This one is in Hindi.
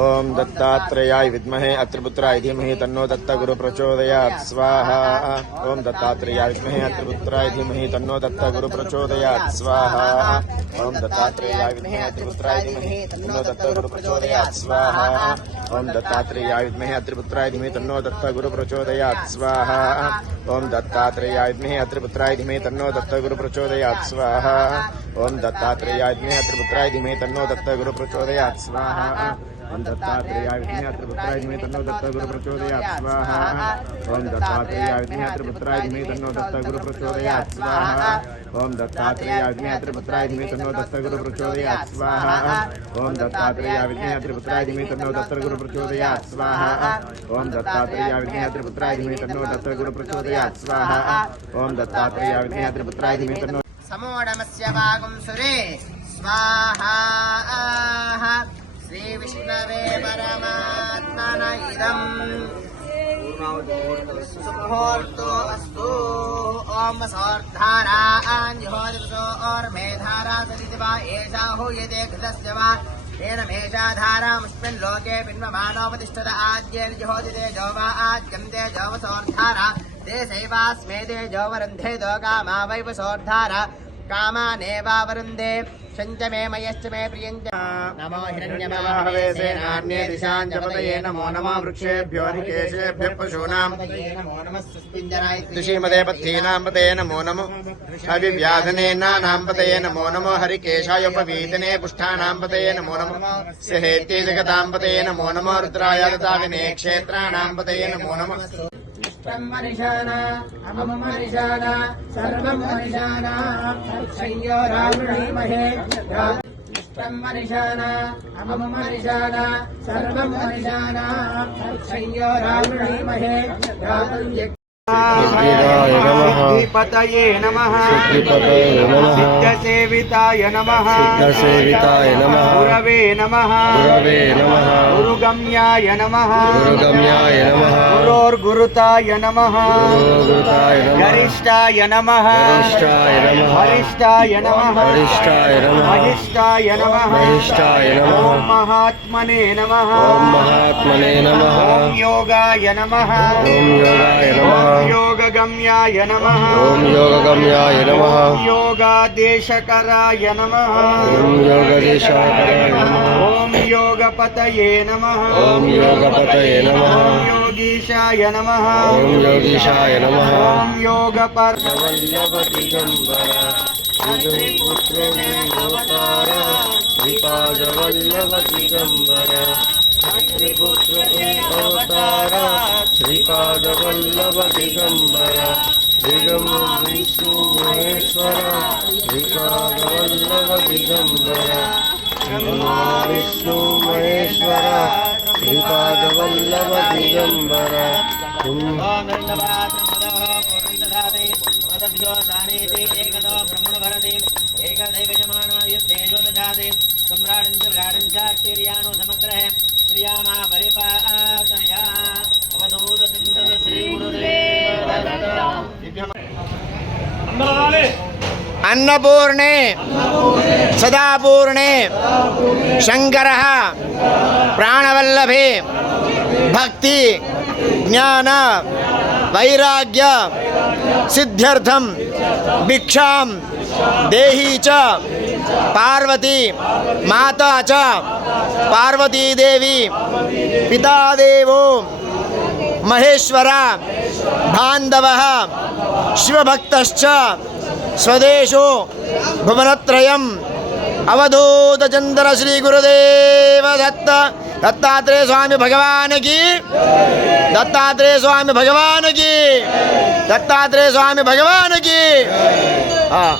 ॐ दत्तात्रेयाय विद्महे अत्रिपुत्राय धीमहि तन्नो दत्तगुरु प्रचोदयात् स्वाहा ॐ दत्तात्रेयाय विद्महे अत्रिपुत्राय धीमहि तन्नो दत्तगुरु प्रचोदयात् स्वाहा ॐ दत्तात्रेयाय विद्महे अत्रिपुत्राय धीमहि तन्नो दत्तगुरु प्रचोदयात् स्वाहा ॐ दत्तात्रेयाय विद्महे अत्रिपुत्राय धीमहि तन्नो दत्तगुरु प्रचोदयात् स्वाहा ॐ दत्तात्रेयाय विद्महे अत्रिपुत्राय धीमहि तन्नो दत्तगुरु प्रचोदयात् स्वाहा ॐ दत्तात्रेयाय विद्महे अत्रिपुत्राय धीमहि तन्नो दत्तगुरु प्रचोदयात् स्वाहा ॐ दत्तात्रेयाय विद्महे अत्रिपुत्राय धीमहि तन्नो दत्तगुरु प्रचोदयात् स्वाहा ॐ दत्तात्रेयाय विद्महे अत्रिपुत्राय धीमहि तन्नो दत्तगुरु प्रचोदयात् स्वाहा ॐ दत्तात्रेयाय विद्महे अत्रिपुत्राय धीमहि तन्नो दत्तगुरु प्रचोदयात् स्वाहा ॐ दत्तात्रेयाय विद्महे अत्रिपुत्राय धीमहि तन्नो दत्तगुरु प्रचोदयात् स्वाहा ॐ दत्तात्रेयाय विद्महे अत्रिपुत्राय धीमहि तन्नो दत्तगुरु प्रचोदयात् स्वाहा ॐ दत्तात्रेयाय विद्महे अत्रिपुत्राय धीमहि तन्नो समोडमस्य वागुं सुरे स्वाहा श्रीविष्णवे परमात्मन इदम्। सुमुहूर्तो अस्तु। ॐ वसोर्धारा आञ्जहोदिवसो और्मेधारा सदिति वा, एषा हूयते घृतस्य वा। तेन मेषा धारामस्मिन् लोके बिन्वमानोपतिष्ठत आद्येन जहोदिते जो वा आद्यं ते जोवसोर्धारा ते सैवास्मे ते जोवरन्धे दो कामा वै वसोर्धारा कामानेवावरुन्धे शञ्च मे मयश्च मे प्रियञ्च नमो हिरण्यवाहवे सेनान्ये दिशां च पतये नमो नमः वृक्षेभ्यो निकेशेभ्यः पशूनां नमो नमः सुस्पिञ्जराय दुषीमदे पथीनां पतये नमो नमो अभिव्याधनेनानां पतये नमो नमो हरिकेशायोपवीतने पुष्ठानां पतये नमो नमो सहेत्ये जगतां पतये नमो नमो रुद्राय ददाविने क्षेत्राणां पतये नमो नमः తమ్మనిషాన అమ్మనిషాన సర్వం మనిషాన శయ్యో రామణీమహే మనిషాన అమ్మనిషాన సర్వం మనిషాన శయ్యో రామణీమహే రామం యజ్ఞ పతయే నమ. సిద్ధిపతయే सिद्धिपतये नमः। सिद्धसेविताय नमः। सिद्धसेविताय नमः गुरवे नमः। गुरवे नमः। गुरुगम्याय नमः। गुरुगम्याय नमः। गुरोर्गुरुताय नमः। गुरुताय नमः। गरिष्ठाय नमः। गरिष्ठाय नमः। वरिष्ठाय नमः। वरिष्ठाय नमः। महिष्ठाय नमः। महिष्ठाय नमः। ॐ महात्मने नमः। ॐ महात्मने नमः। ॐ योगाय नमः। ॐ योगाय नमः। ॐ योगगम्याय नमः। ॐ योगगम्याय नमः। ॐ योगादेशकराय नमः। ॐ योगपतये नमः। ॐ योगपतये नमः। ॐ योगीशाय नमः। ॐ योगीशाय नमः। ॐ योगपर श्रीपादवल्लभदिगम्बर अवतार श्रीपादवल्लभदिगम्बर दिगं श्रीपादवल्लभदिगम्बर सम्राटो समग्रह प्रियामा परिपातया अवधूत चिन्तन श्री गुरुदेव अन्नपूर्णे सदापूर्णे शङ्करः प्राणवल्लभे भक्ति, ज्ञान, वैराग्य, सिद्ध्यर्थं, भिक्षां, देही च, पार्वती, माता च, पार्वती देवी, पिता देवो, महेश्वर, बान्धवः, शिवभक्तश्च, स्वदेशो, भुवनत्रयम् अवधूतचन्द्र श्रीगुरुदेव दत्त। दत्तात्रेय स्वामी भगवान की। दत्तात्रेय स्वामी भगवान की। दत्तात्रेय स्वामी भगवान की। हाँ।